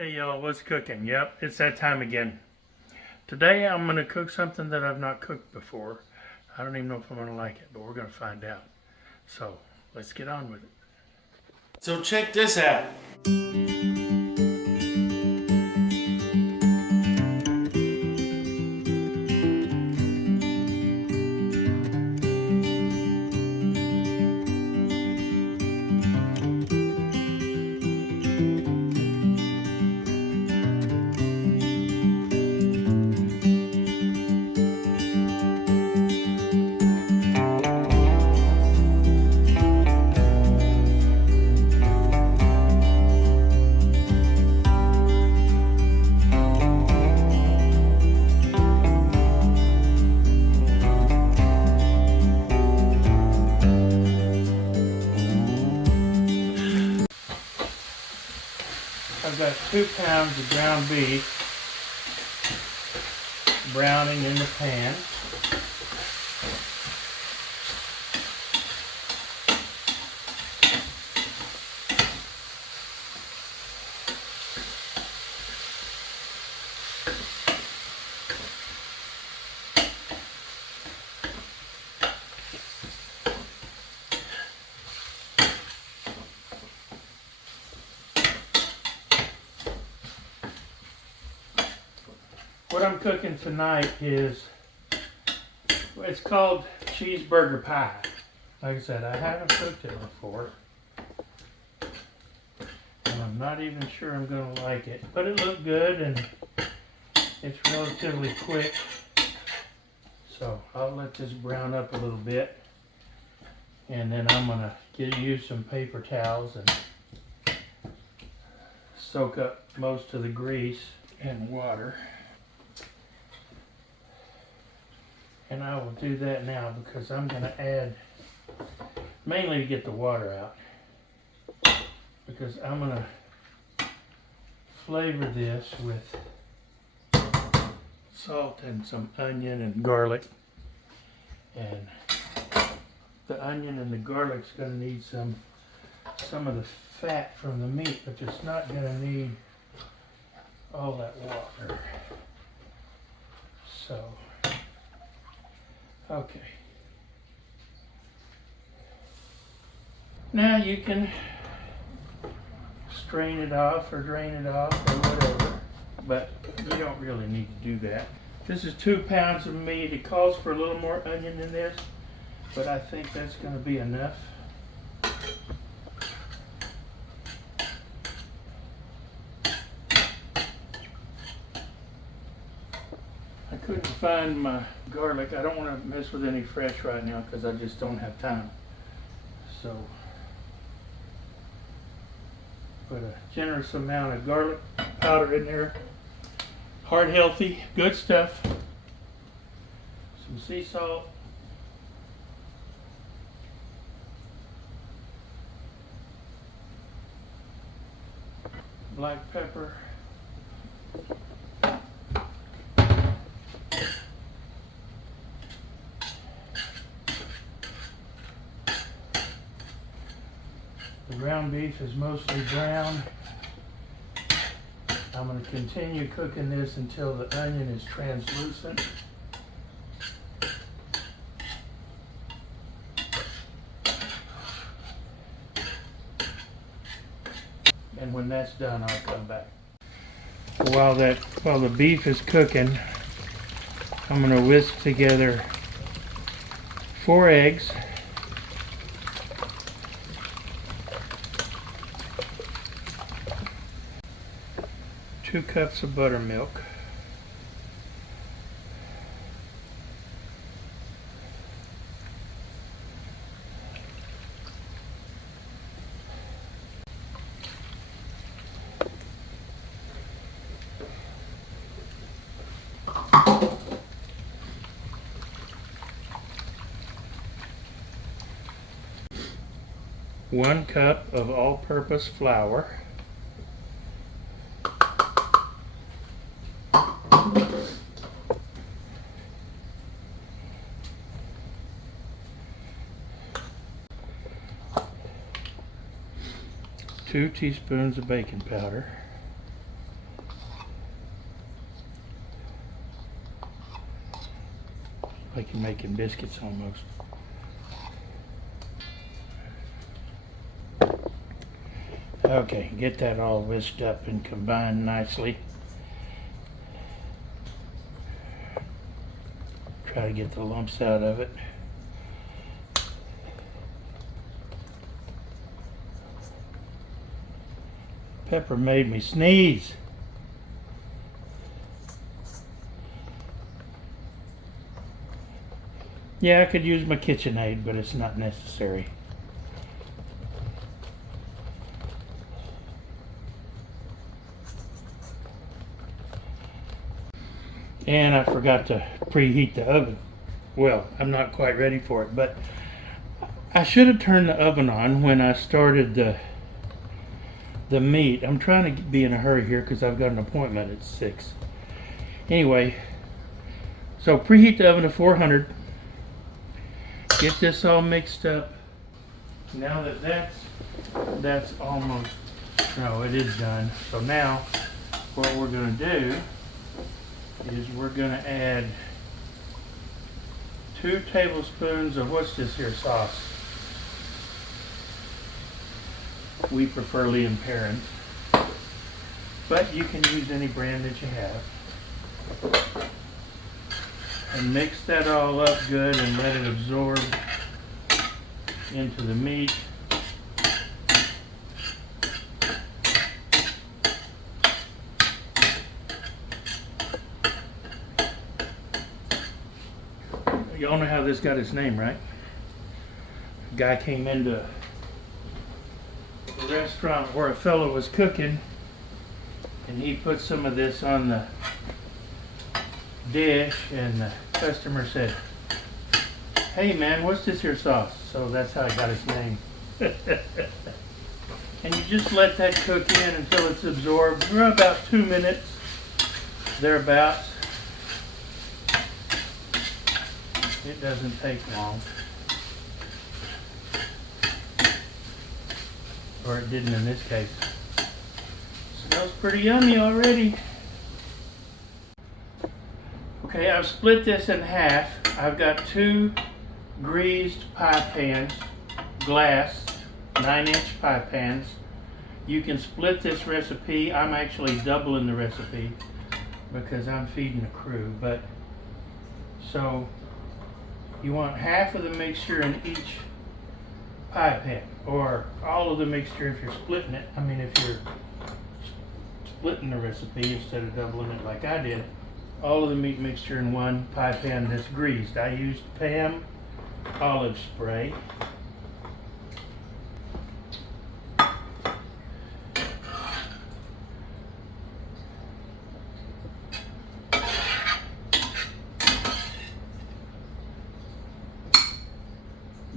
Hey y'all, what's cooking? Yep, it's that time again. Today I'm going to cook something that I've not cooked before. I don't even know if I'm going to like it, but we're going to find out. So, let's get on with it. So check this out. I've got 2 pounds of ground beef browning in the pan. What I'm cooking tonight is, it's called cheeseburger pie. Like I said, I haven't cooked it before. And I'm not even sure I'm going to like it. But it looked good and it's relatively quick. So I'll let this brown up a little bit. And then I'm going to use some paper towels and soak up most of the grease in water. And I will do that now because I'm going to add, mainly to get the water out, because I'm going to flavor this with salt and some onion and garlic. And the onion and the garlic's going to need some of the fat from the meat, but it's not going to need all that water. So, okay. Now you can strain it off or drain it off or whatever, but you don't really need to do that. This is 2 pounds of meat. It calls for a little more onion than this, but I think that's going to be enough. I couldn't find my garlic. I don't want to mess with any fresh right now because I just don't have time. So, put a generous amount of garlic powder in there. Heart healthy, good stuff. Some sea salt. Black pepper. The ground beef is mostly brown. I'm going to continue cooking this until the onion is translucent. And when that's done, I'll come back. While the beef is cooking, I'm going to whisk together 4 eggs. 2 cups of buttermilk. One cup of all-purpose flour. 2 teaspoons of baking powder. Like you're making biscuits almost. Okay, get that all whisked up and combined nicely. Try to get the lumps out of it. Pepper made me sneeze. Yeah, I could use my KitchenAid, but it's not necessary. And I forgot to preheat the oven. Well, I'm not quite ready for it, but I should have turned the oven on when I started the meat. I'm trying to be in a hurry here because I've got an appointment at 6. Anyway, so preheat the oven to 400. Get this all mixed up. Now that that's almost, no, it is done. So now what we're going to do is we're going to add 2 tablespoons of, what's this here sauce? We prefer Lea & Perrins, but you can use any brand that you have. And mix that all up good and let it absorb into the meat. You all know how this got its name, right? A guy came into a restaurant where a fellow was cooking, and he put some of this on the dish, and the customer said, "Hey man, what's this here sauce?" So that's how it got its name. And you just let that cook in until it's absorbed for about 2 minutes, thereabouts. It doesn't take long. Or it didn't in this case. Smells pretty yummy already. Okay, I've split this in half. I've got 2 greased pie pans, glass, 9-inch pie pans. You can split this recipe. I'm actually doubling the recipe because I'm feeding the crew. But so you want half of the mixture in each pie pan, or all of the mixture if you're splitting it. I mean, if you're splitting the recipe instead of doubling it like I did. All of the meat mixture in one pie pan that's greased. I used Pam olive spray.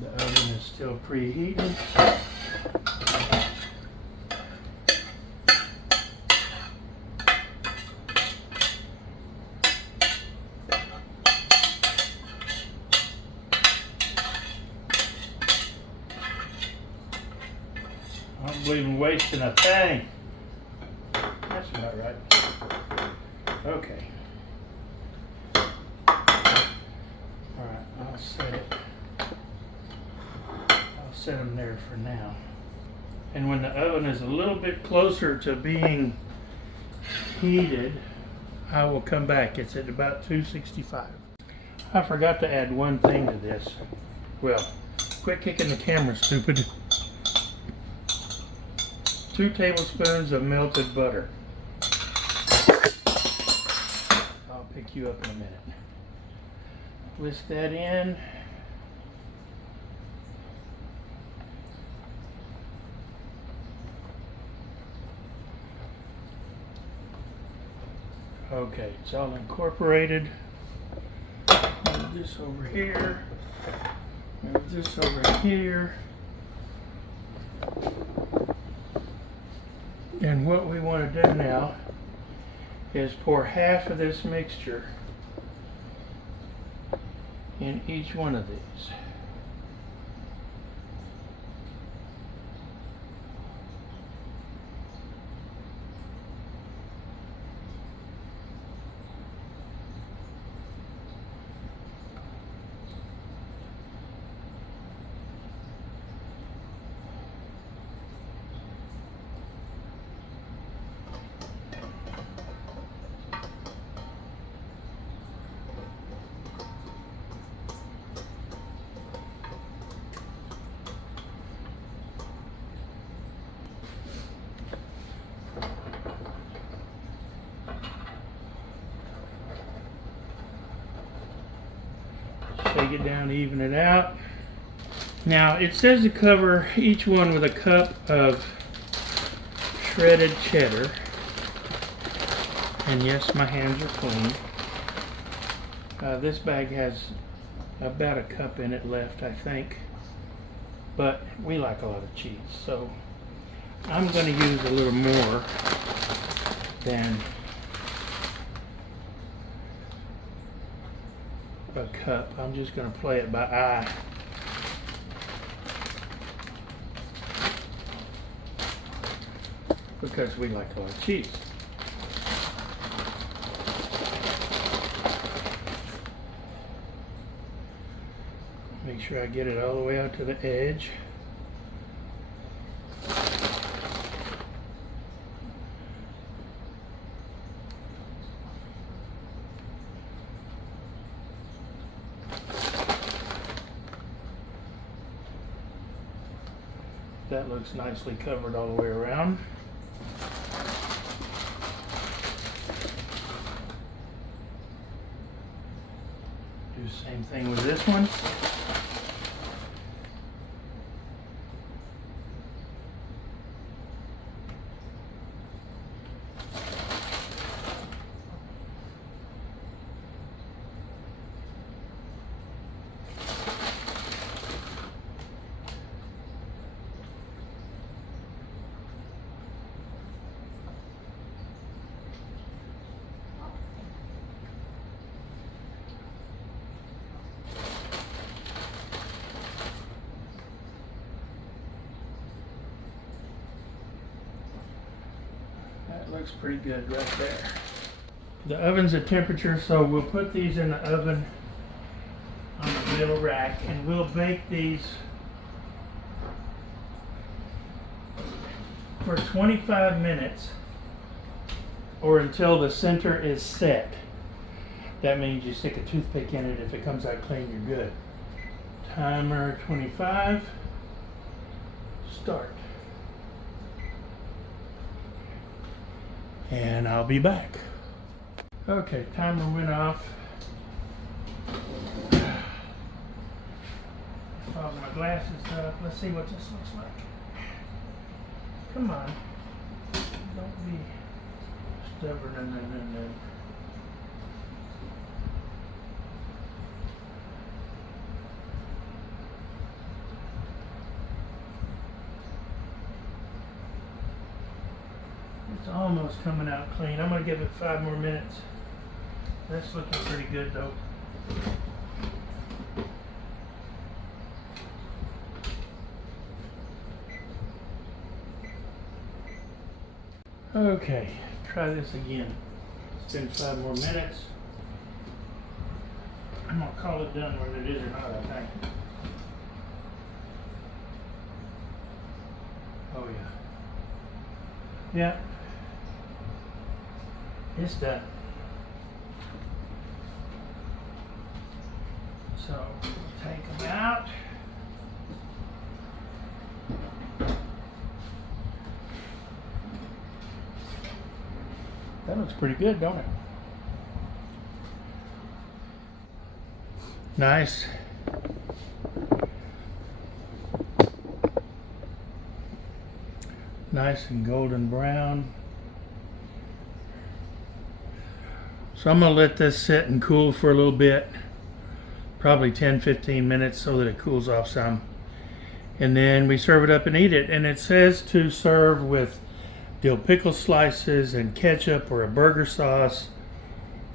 The oven is still preheating. I don't believe in wasting a thing. That's about right. Okay. Alright, I'll set it. I'll set them there for now. And when the oven is a little bit closer to being heated, I will come back. It's at about 265. I forgot to add one thing to this. Well, quit kicking the camera, stupid. 2 tablespoons of melted butter. I'll pick you up in a minute. Whisk that in. Okay, it's all incorporated. Move this over here. Move this over here. And what we want to do now is pour half of this mixture in each one of these. Take it down to even it out. Now it says to cover each one with a cup of shredded cheddar. And yes, my hands are clean. This bag has about a cup in it left, I think. But we like a lot of cheese, so I'm going to use a little more than a cup. I'm just going to play it by eye. Because we like a lot of cheese. Make sure I get it all the way out to the edge. That looks nicely covered all the way around. Do the same thing with this one. That looks pretty good right there. The oven's at temperature, so we'll put these in the oven on the middle rack, and we'll bake these for 25 minutes or until the center is set. That means you stick a toothpick in it. If it comes out clean, you're good. Timer 25. Start. And I'll be back. Okay, timer went off. Fog my glasses up. Let's see what this looks like. Come on. Don't be stubborn. No. It's almost coming out clean. I'm going to give it 5 more minutes. That's looking pretty good though. Okay, try this again. It's been 5 more minutes. I'm going to call it done whether it is or not, I think. Oh yeah. Yeah. It's done. So take them out. That looks pretty good, don't it? Nice. Nice and golden brown. So I'm going to let this sit and cool for a little bit, probably 10-15 minutes, so that it cools off some. And then we serve it up and eat it. And it says to serve with dill pickle slices and ketchup or a burger sauce.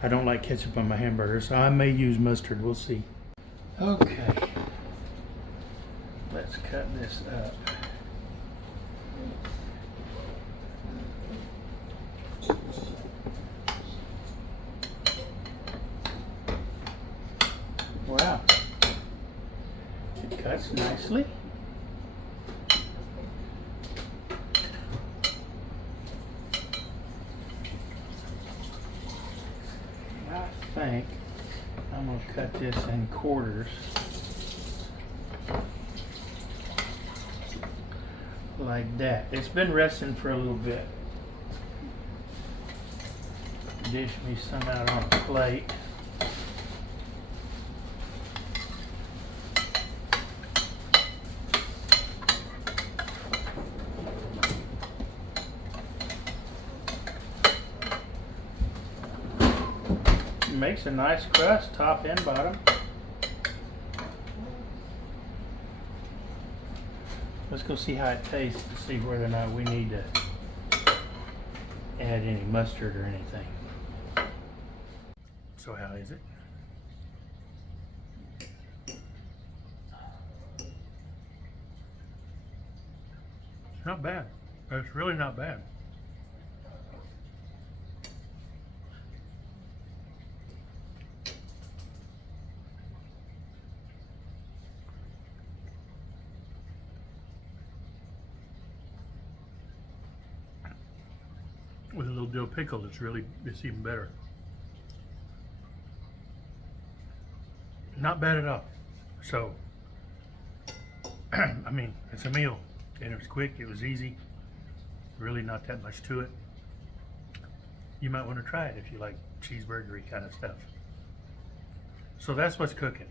I don't like ketchup on my hamburgers, so I may use mustard. We'll see. Okay. Let's cut this up. Wow, it cuts nicely. I think I'm going to cut this in quarters. Like that. It's been resting for a little bit. Dish me some out on a plate. makes a nice crust, top and bottom. Let's go see how it tastes to see whether or not we need to add any mustard or anything. So how is it? It's not bad. It's really not bad. With a little dill pickle, it's even better. Not bad at all. So, I mean, it's a meal, and it was quick, it was easy, really not that much to it. You might want to try it if you like cheeseburgery kind of stuff. So that's what's cooking.